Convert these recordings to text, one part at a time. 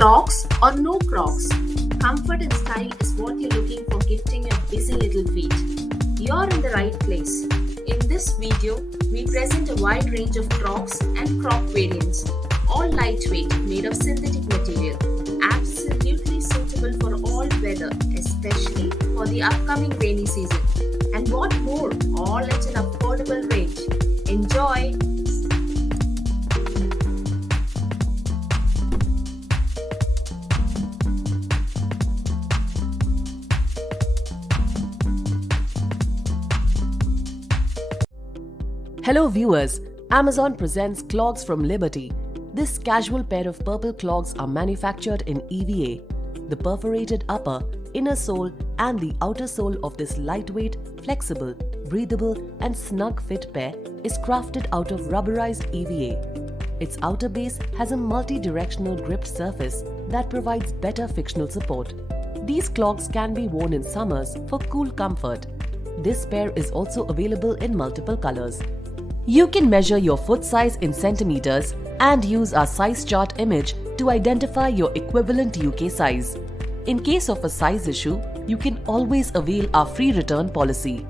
Crocs or no Crocs? Comfort and style is what you're looking for gifting your busy little feet. You're in the right place. In this video, we present a wide range of Crocs and Croc variants, all lightweight, made of synthetic material, absolutely suitable for all weather, especially for the upcoming rainy season. And what more, all at an affordable range. Enjoy! Hello viewers, Amazon presents Clogs from Liberty. This casual pair of purple clogs are manufactured in EVA. The perforated upper, inner sole and the outer sole of this lightweight, flexible, breathable and snug fit pair is crafted out of rubberized EVA. Its outer base has a multi-directional gripped surface that provides better frictional support. These clogs can be worn in summers for cool comfort. This pair is also available in multiple colors. You can measure your foot size in centimeters and use our size chart image to identify your equivalent UK size. In case of a size issue, you can always avail our free return policy.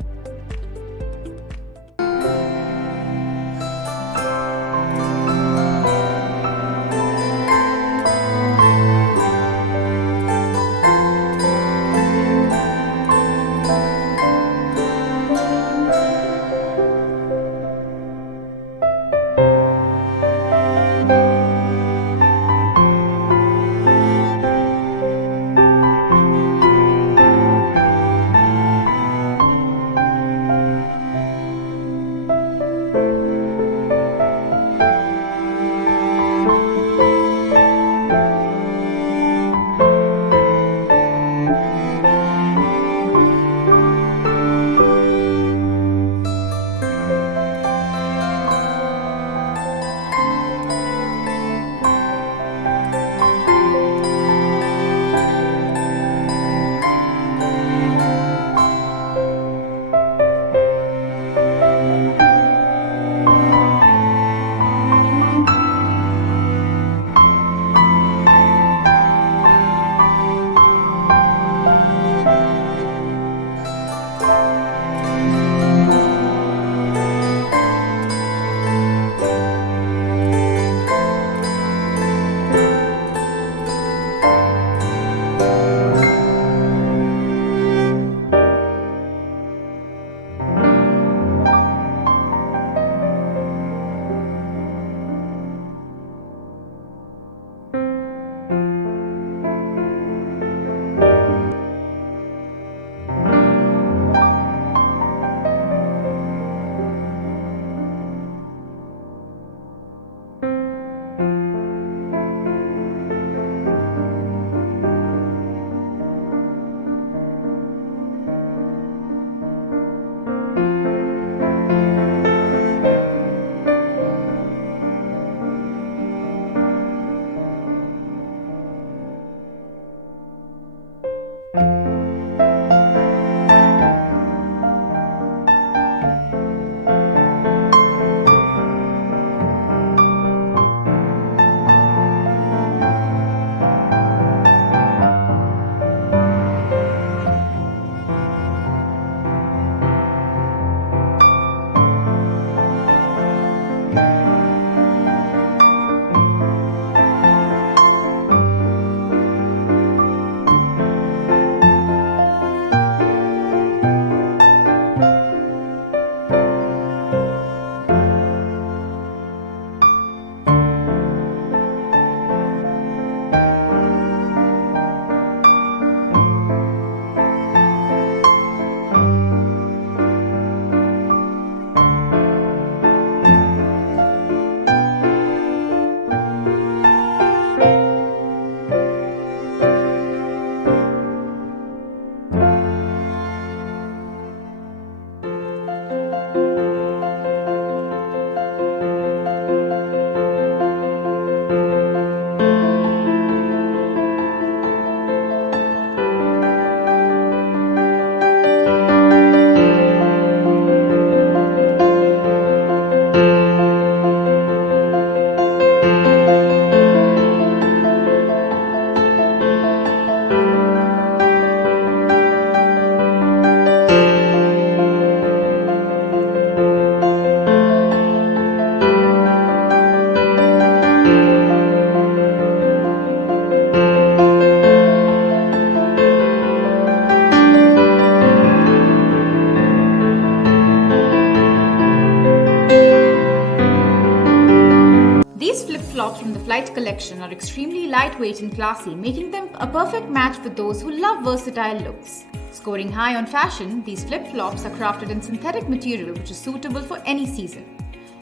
These flip-flops from the Flight collection are extremely lightweight and classy, making them a perfect match for those who love versatile looks. Scoring high on fashion, these flip-flops are crafted in synthetic material which is suitable for any season.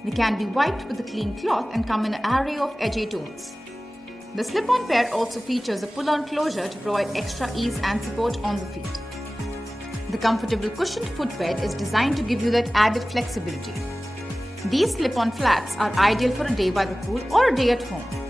They can be wiped with a clean cloth and come in an array of edgy tones. The slip-on pair also features a pull-on closure to provide extra ease and support on the feet. The comfortable cushioned footbed is designed to give you that added flexibility. These slip-on flats are ideal for a day by the pool or a day at home.